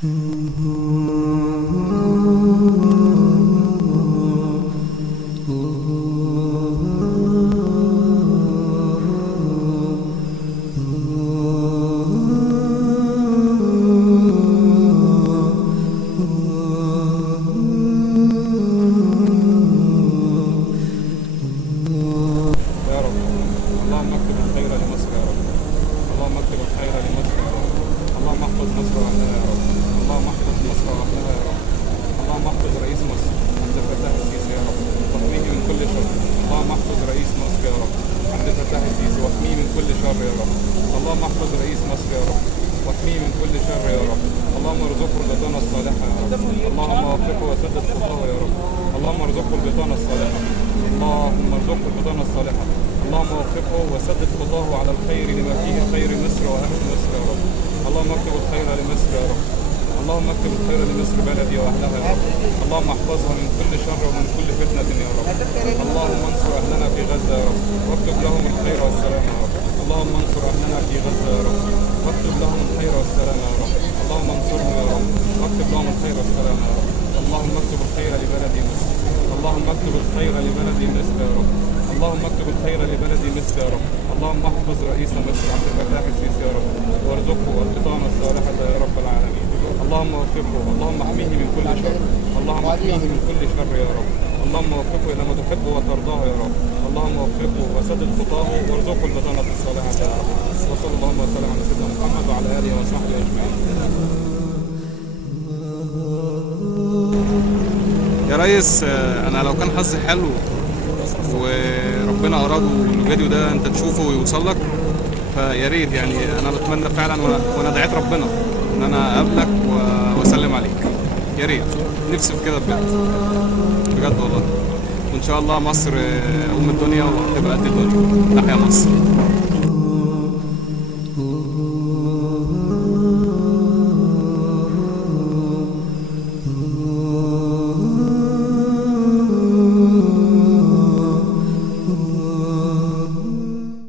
اللهم اكتب الخير لمصر يا رب. اللهم اكتب الخير لمصر يا رب. اللهم احفظ مصر واهلها يا رب. اللهم احفظ مصر واهلها يا رب. اللهم احفظ رئيس مصر عبد الفتاح السيسي يا رب واحميه من كل شر. اللهم احفظ رئيس مصر يا رب عبد الفتاح السيسي واحميه من كل شر يا رب. اللهم احفظ رئيس مصر يا رب واحميه من كل شر يا رب. اللهم ارزقه البطانه الصالحه يا رب. اللهم وفقه وسدد خطاه يا رب. اللهم ارزقه البطانه الصالحه. اللهم ارزقه البطانه الصالحه. اللهم وفقه وسدد خطاه على الخير لما فيه خير مصر واهل مصر يا رب. اللهم اكتب الخير لمصر يا رب. اللهم اكتب الخير لمصر بلدي واهلها يا رب. اللهم احفظها من كل شر ومن كل فتنه يا رب. اللهم انصر اهلنا في غزه يا رب واكتب لهم الخير والسلام يا رب. اللهم انصر اهلنا في غزه يا رب واكتب لهم الخير والسلام يا رب. اللهم انصرهم يا رب واكتب لهم الخير والسلام يا رب. اللهم اكتب الخير لبلد مصر. اللهم اكتب الخير لبلد مصر يا رب. اللهم اكتب الخير لبلد مصر يا رب. اللهم احفظ رئيس مصر عبد الفتاح السيسي يا رب وارزقه البطانه الصالحه يا رب العالمين. اللهم وفقه. اللهم احميه من كل شر. اللهم احميه من كل شر يا رب. اللهم وفقه الى ما تحبه وترضاه يا رب. اللهم وفقه وسدد خطاه وارزقه البطانه الصالحه يا رب. وصلى اللهم وسلم على سيدنا محمد وعلى اله وصحبه اجمعين. يا ريس، انا لو كان حظي حلو وربنا اراد والفيديو ده انت تشوفه ويوصل لك، فيا ريت يعني انا بتمنى فعلا وانا دعيت ربنا ان انا اقابلك واسلم عليك. يا ريت، نفسي في كده بجد بجد والله. وان شاء الله مصر ام الدنيا وهتبقى قد الدنيا. تحيا مصر.